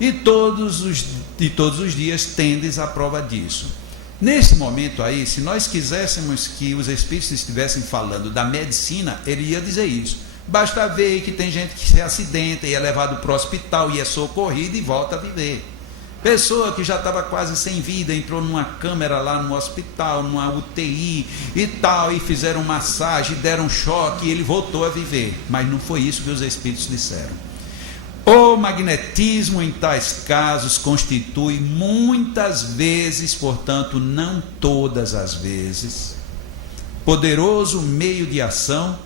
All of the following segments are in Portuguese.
E todos os dias tendes à prova disso. Nesse momento aí, se nós quiséssemos que os espíritos estivessem falando da medicina, ele ia dizer isso. Basta ver que tem gente que se acidenta e é levado para o hospital e é socorrido e volta a viver. Pessoa que já estava quase sem vida, entrou numa câmera lá no hospital, numa UTI e tal, e fizeram massagem, deram choque e ele voltou a viver. Mas não foi isso que os espíritos disseram. O magnetismo, em tais casos, constitui muitas vezes, portanto, não todas as vezes, poderoso meio de ação,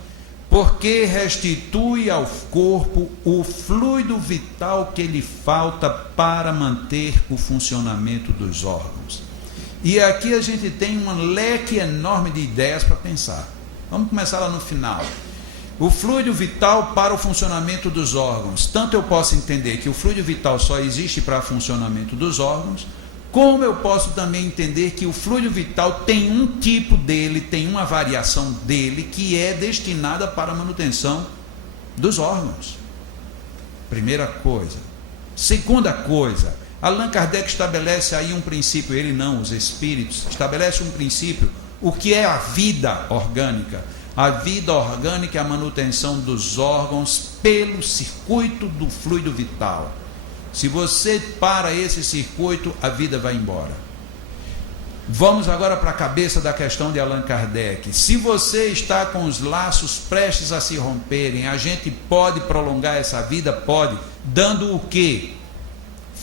porque restitui ao corpo o fluido vital que lhe falta para manter o funcionamento dos órgãos. E aqui a gente tem um leque enorme de ideias para pensar. Vamos começar lá no final. O fluido vital para o funcionamento dos órgãos. Tanto eu posso entender que o fluido vital só existe para o funcionamento dos órgãos, como eu posso também entender que o fluido vital tem um tipo dele, tem uma variação dele, que é destinada para a manutenção dos órgãos. Primeira coisa. Segunda coisa, Allan Kardec estabelece aí um princípio, ele não, os espíritos, estabelece um princípio, o que é a vida orgânica. A vida orgânica é a manutenção dos órgãos pelo circuito do fluido vital. Se você para esse circuito, a vida vai embora. Vamos agora para a cabeça da questão de Allan Kardec. Se você está com os laços prestes a se romperem, a gente pode prolongar essa vida? Pode. Dando o quê?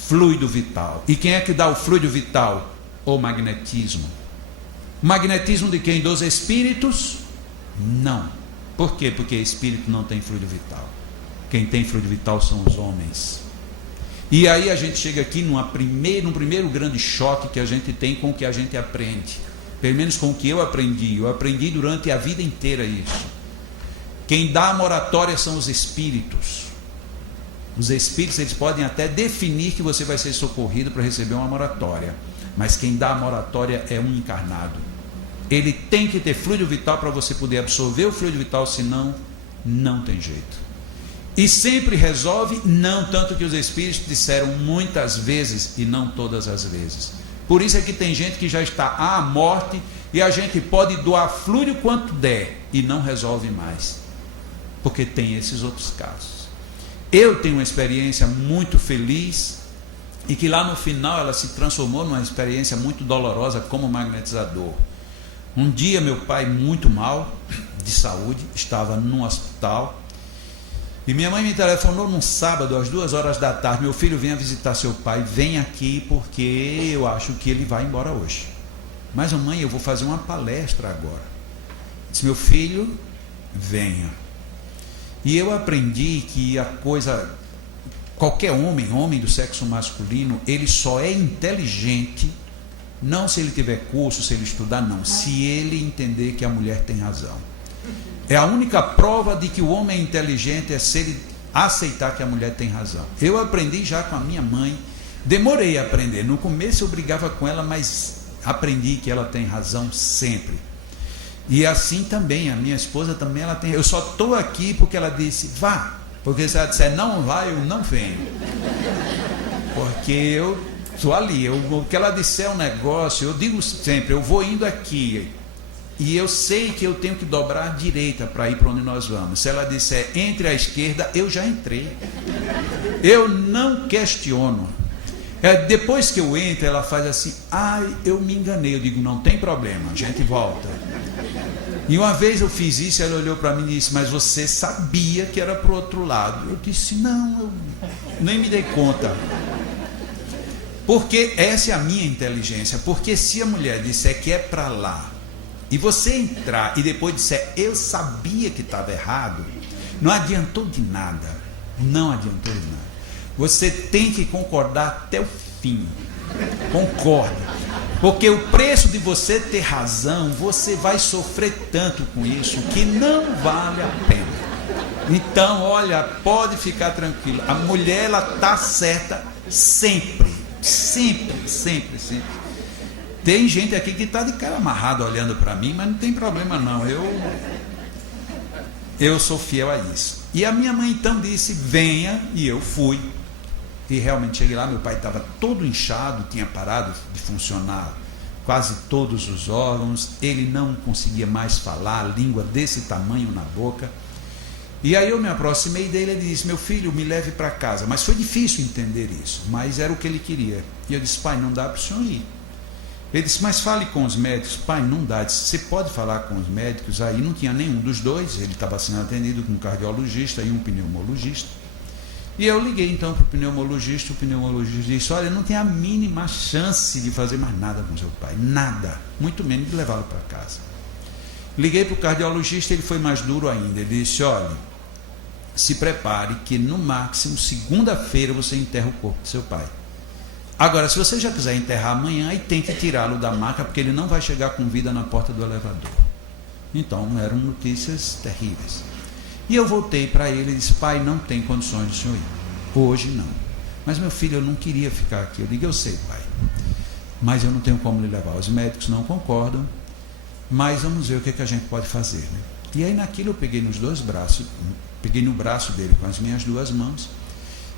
Fluido vital. E quem é que dá o fluido vital? O magnetismo. Magnetismo de quem? Dos espíritos? Não. Por quê? Porque espírito não tem fluido vital. Quem tem fluido vital são os homens. E aí a gente chega aqui num primeiro grande choque que a gente tem com o que a gente aprende. Pelo menos com o que eu aprendi. Eu aprendi durante a vida inteira isso. Quem dá a moratória são os espíritos. Os espíritos, eles podem até definir que você vai ser socorrido para receber uma moratória. Mas quem dá a moratória é um encarnado. Ele tem que ter fluido vital para você poder absorver o fluido vital, senão não tem jeito. E sempre resolve, não, tanto que os espíritos disseram muitas vezes e não todas as vezes. Por isso é que tem gente que já está à morte e a gente pode doar fluido quanto der e não resolve mais, porque tem esses outros casos. Eu tenho uma experiência muito feliz e que lá no final ela se transformou numa experiência muito dolorosa como magnetizador. Um dia meu pai, muito mal de saúde, estava num hospital. E minha mãe me telefonou num sábado, às 2h da tarde, meu filho, venha visitar seu pai, vem aqui porque eu acho que ele vai embora hoje. Mas mãe, eu vou fazer uma palestra agora. Disse, meu filho, venha. E eu aprendi que a coisa, qualquer homem do sexo masculino, ele só é inteligente, não se ele tiver curso, se ele estudar, não, se ele entender que a mulher tem razão. É a única prova de que o homem é inteligente é se ele aceitar que a mulher tem razão. Eu aprendi já com a minha mãe, demorei a aprender. No começo eu brigava com ela, mas aprendi que ela tem razão sempre. E assim também, a minha esposa também, ela tem. Eu só estou aqui porque ela disse, vá. Porque se ela disser não vai, eu não venho. Porque eu estou ali. O que ela disser é um negócio, eu digo sempre, eu vou indo aqui. E eu sei que eu tenho que dobrar à direita para ir para onde nós vamos. Se ela disser entre à esquerda, eu já entrei. Eu não questiono. Depois que eu entro, ela faz assim, ai, eu me enganei. Eu digo, não tem problema, a gente volta. E uma vez eu fiz isso, ela olhou para mim e disse, mas você sabia que era para o outro lado. Eu disse, não, eu nem me dei conta. Porque essa é a minha inteligência. Porque se a mulher disser que é para lá, e você entrar e depois disser, eu sabia que estava errado, não adiantou de nada. Não adiantou de nada. Você tem que concordar até o fim. Concorda. Porque o preço de você ter razão, você vai sofrer tanto com isso que não vale a pena. Então, olha, pode ficar tranquilo. A mulher, ela está certa sempre. Sempre, sempre, sempre. Tem gente aqui que está de cara amarrada olhando para mim, mas não tem problema não, eu sou fiel a isso. E a minha mãe então disse, venha, e eu fui. E realmente cheguei lá, meu pai estava todo inchado, tinha parado de funcionar quase todos os órgãos, ele não conseguia mais falar, a língua desse tamanho na boca. E aí eu me aproximei dele e ele disse: meu filho, me leve para casa. Mas foi difícil entender isso, mas era o que ele queria. E eu disse: pai, não dá para o senhor ir. Ele disse: mas fale com os médicos. Pai, não dá. Disse: você pode falar com os médicos? Aí não tinha nenhum dos dois, ele estava sendo atendido com um cardiologista e um pneumologista. E eu liguei então para o pneumologista disse: olha, não tem a mínima chance de fazer mais nada com seu pai, nada, muito menos de levá-lo para casa. Liguei para o cardiologista, ele foi mais duro ainda, ele disse: olha, se prepare que no máximo segunda-feira você enterra o corpo do seu pai. Agora, se você já quiser enterrar amanhã, aí tente tirá-lo da maca, porque ele não vai chegar com vida na porta do elevador. Então eram notícias terríveis. E eu voltei para ele e disse: pai, não tem condições de senhor ir. Hoje não. Mas meu filho, eu não queria ficar aqui. Eu digo: eu sei, pai, mas eu não tenho como lhe levar. Os médicos não concordam, mas vamos ver o que a gente pode fazer, né? E aí naquilo eu peguei nos dois braços, peguei no braço dele com as minhas duas mãos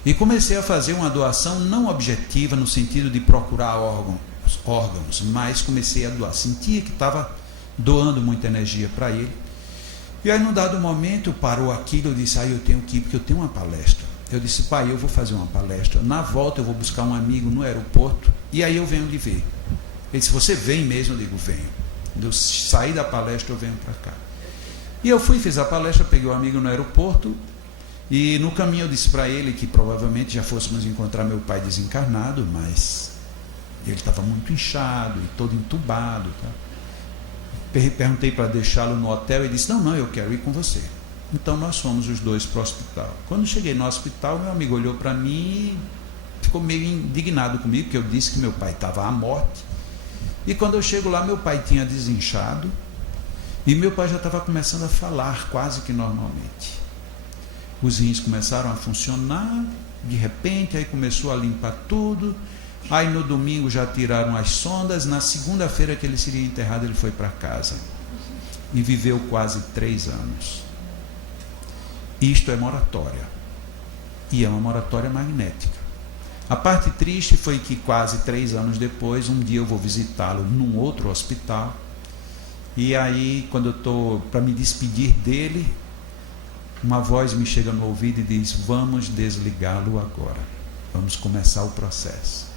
e comecei a fazer uma doação não objetiva no sentido de procurar órgãos, mas comecei a doar. Sentia que estava doando muita energia para ele. E aí num dado momento parou aquilo, eu disse: eu tenho que ir porque eu tenho uma palestra. Eu disse: pai, eu vou fazer uma palestra, na volta eu vou buscar um amigo no aeroporto e aí eu venho lhe ver. Ele disse: você vem mesmo? Eu digo: venho. Eu saí da palestra, eu venho para cá. E eu fui, fiz a palestra, peguei o amigo no aeroporto e no caminho eu disse para ele que provavelmente já fôssemos encontrar meu pai desencarnado, mas ele estava muito inchado e todo entubado, tá? Perguntei para deixá-lo no hotel e ele disse: não, eu quero ir com você. Então nós fomos os dois para o hospital. Quando cheguei no hospital, meu amigo olhou para mim e ficou meio indignado comigo, porque eu disse que meu pai estava à morte. E quando eu chego lá, meu pai tinha desinchado e meu pai já estava começando a falar quase que normalmente. Os rins começaram a funcionar, de repente, aí começou a limpar tudo. Aí no domingo já tiraram as sondas, na segunda-feira que ele seria enterrado, ele foi para casa e viveu quase 3 anos. Isto é moratória, e é uma moratória magnética. A parte triste foi que quase 3 anos depois, um dia eu vou visitá-lo num outro hospital, e aí quando eu estou para me despedir dele, uma voz me chega no ouvido e diz: vamos desligá-lo agora, vamos começar o processo.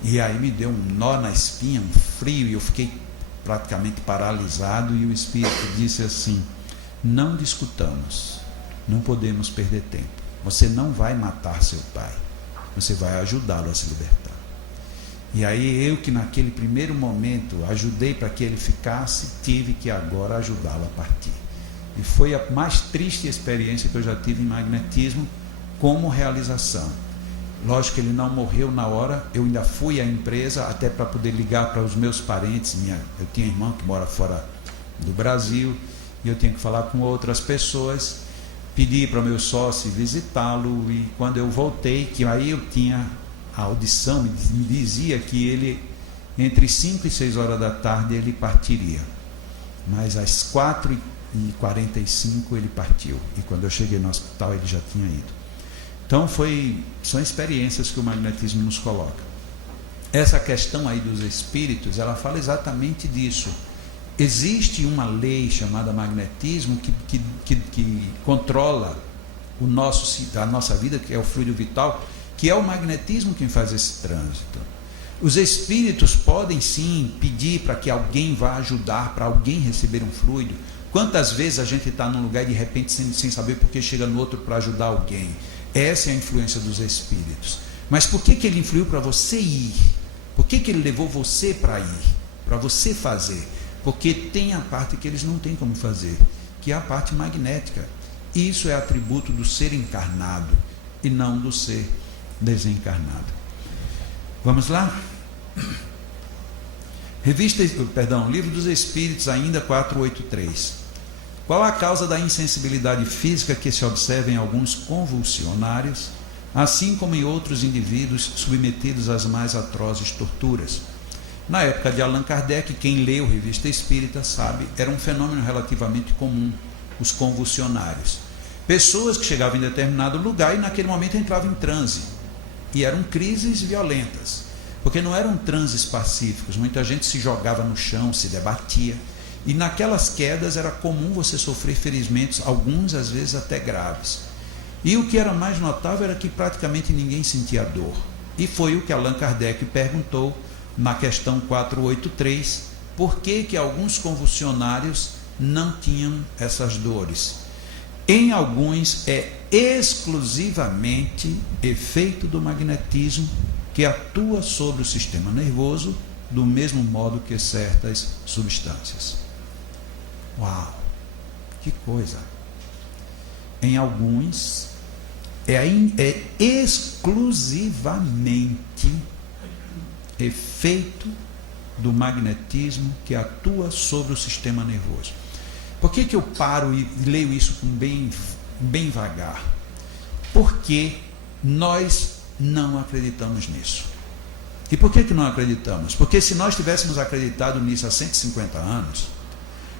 E aí me deu um nó na espinha, um frio, e eu fiquei praticamente paralisado, e o Espírito disse assim: não discutamos, não podemos perder tempo, você não vai matar seu pai, você vai ajudá-lo a se libertar. E aí eu, que naquele primeiro momento ajudei para que ele ficasse, tive que agora ajudá-lo a partir. E foi a mais triste experiência que eu já tive em magnetismo como realização. Lógico que ele não morreu na hora, eu ainda fui à empresa até para poder ligar para os meus parentes. Eu tinha irmão que mora fora do Brasil e eu tinha que falar com outras pessoas, pedi para o meu sócio visitá-lo, e quando eu voltei, que aí eu tinha a audição, me dizia que ele, entre 5 e 6 horas da tarde, ele partiria, mas às 4h45 ele partiu, e quando eu cheguei no hospital ele já tinha ido. Então são experiências que o magnetismo nos coloca. Essa questão aí dos espíritos, ela fala exatamente disso. Existe uma lei chamada magnetismo que controla a nossa vida, que é o fluido vital, que é o magnetismo quem faz esse trânsito. Os espíritos podem sim pedir para que alguém vá ajudar, para alguém receber um fluido. Quantas vezes a gente está num lugar e de repente sem saber por que chega no outro para ajudar alguém? Essa é a influência dos espíritos. Mas por que ele influiu para você ir? Por que ele levou você para ir? Para você fazer? Porque tem a parte que eles não têm como fazer, que é a parte magnética. Isso é atributo do ser encarnado e não do ser desencarnado. Vamos lá? Livro dos Espíritos, ainda 483. Qual a causa da insensibilidade física que se observa em alguns convulsionários, assim como em outros indivíduos submetidos às mais atrozes torturas? Na época de Allan Kardec, quem leu Revista Espírita sabe, era um fenômeno relativamente comum, os convulsionários. Pessoas que chegavam em determinado lugar e naquele momento entravam em transe. E eram crises violentas, porque não eram transes pacíficos. Muita gente se jogava no chão, se debatia. E naquelas quedas era comum você sofrer ferimentos, alguns às vezes até graves. E o que era mais notável era que praticamente ninguém sentia dor. E foi o que Allan Kardec perguntou na questão 483, por que alguns convulsionários não tinham essas dores? Em alguns é exclusivamente efeito do magnetismo que atua sobre o sistema nervoso do mesmo modo que certas substâncias. Uau! Que coisa! Em alguns é exclusivamente efeito do magnetismo que atua sobre o sistema nervoso. Por que eu paro e leio isso com bem vagar? Porque nós não acreditamos nisso. E por que não acreditamos? Porque se nós tivéssemos acreditado nisso há 150 anos,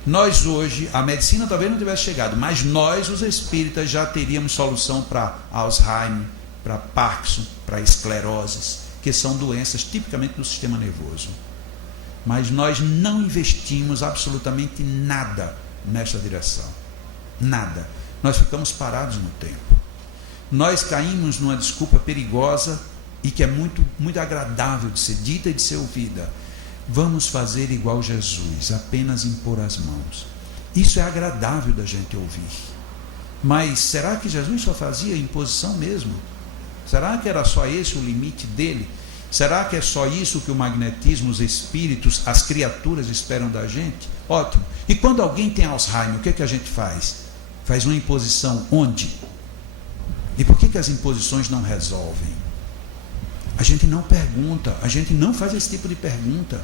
nós hoje, a medicina talvez não tivesse chegado, mas nós, os espíritas, já teríamos solução para Alzheimer, para Parkinson, para escleroses, que são doenças tipicamente do sistema nervoso. Mas nós não investimos absolutamente nada nesta direção. Nada. Nós ficamos parados no tempo. Nós caímos numa desculpa perigosa e que é muito, muito agradável de ser dita e de ser ouvida. Vamos fazer igual Jesus, apenas impor as mãos. Isso é agradável da gente ouvir. Mas será que Jesus só fazia imposição mesmo? Será que era só esse o limite dele? Será que é só isso que o magnetismo, os espíritos, as criaturas esperam da gente? Ótimo. E quando alguém tem Alzheimer, o que a gente faz? Faz uma imposição onde? E por que as imposições não resolvem? A gente não pergunta, a gente não faz esse tipo de pergunta.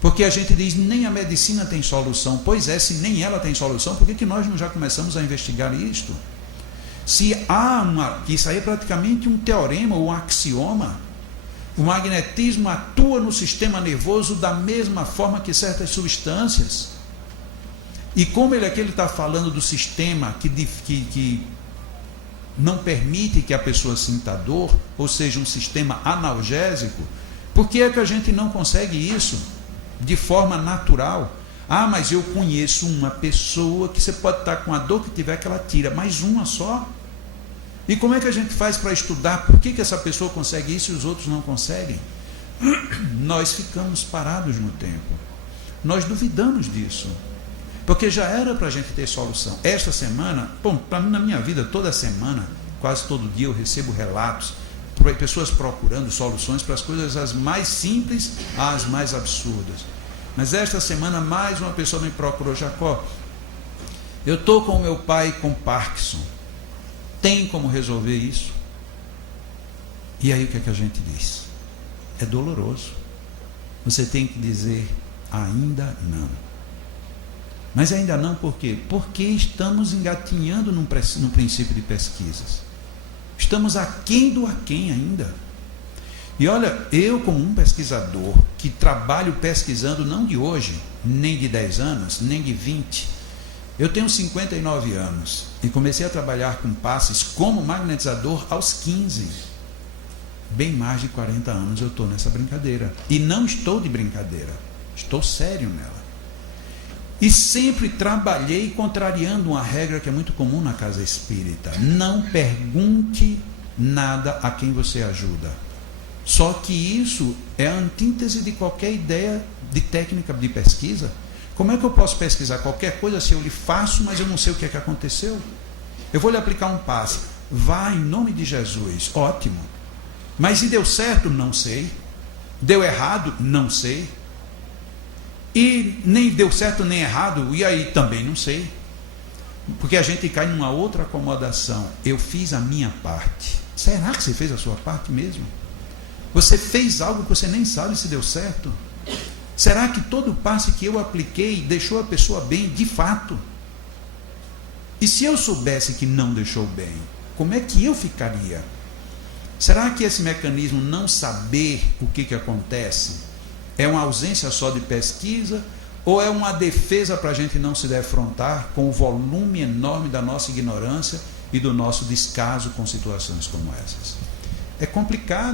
Porque a gente diz, nem a medicina tem solução. Pois é, se nem ela tem solução, por que nós não já começamos a investigar isto? Se há isso aí é praticamente um teorema ou um axioma. O magnetismo atua no sistema nervoso da mesma forma que certas substâncias. E como ele aqui está falando do sistema que não permite que a pessoa sinta dor, ou seja, um sistema analgésico, por que é que a gente não consegue isso de forma natural? Ah, mas eu conheço uma pessoa que você pode estar com a dor que tiver que ela tira, mas uma só. E como é que a gente faz para estudar por que essa pessoa consegue isso e os outros não conseguem? Nós ficamos parados no tempo. Nós duvidamos disso. Porque já era para a gente ter solução. Esta semana, para mim, na minha vida, toda semana, quase todo dia, eu recebo relatos, pessoas procurando soluções para as coisas as mais simples às mais absurdas. Mas esta semana, mais uma pessoa me procurou: Jacó, eu estou com o meu pai com Parkinson. Tem como resolver isso? E aí o que é que a gente diz? É doloroso. Você tem que dizer, ainda não. Mas ainda não por quê? Porque estamos engatinhando no princípio de pesquisas. Estamos aquém do aquém ainda. E olha, eu como um pesquisador, que trabalho pesquisando não de hoje, nem de 10 anos, nem de 20, eu tenho 59 anos e comecei a trabalhar com passes como magnetizador aos 15. Bem mais de 40 anos eu estou nessa brincadeira. E não estou de brincadeira, estou sério nela. E sempre trabalhei contrariando uma regra que é muito comum na casa espírita: não pergunte nada a quem você ajuda. Só que isso é a antítese de qualquer ideia de técnica de pesquisa. Como é que eu posso pesquisar qualquer coisa se eu lhe faço, mas eu não sei o que é que aconteceu? Eu vou lhe aplicar um passe. Vá em nome de Jesus. Ótimo. Mas se deu certo? Não sei. Deu errado? Não sei. E nem deu certo nem errado, e aí também não sei. Porque a gente cai numa outra acomodação. Eu fiz a minha parte. Será que você fez a sua parte mesmo? Você fez algo que você nem sabe se deu certo? Será que todo passe que eu apliquei deixou a pessoa bem de fato? E se eu soubesse que não deixou bem, como é que eu ficaria? Será que esse mecanismo não saber o que acontece é uma ausência só de pesquisa ou é uma defesa para a gente não se defrontar com o volume enorme da nossa ignorância e do nosso descaso com situações como essas? É complicado.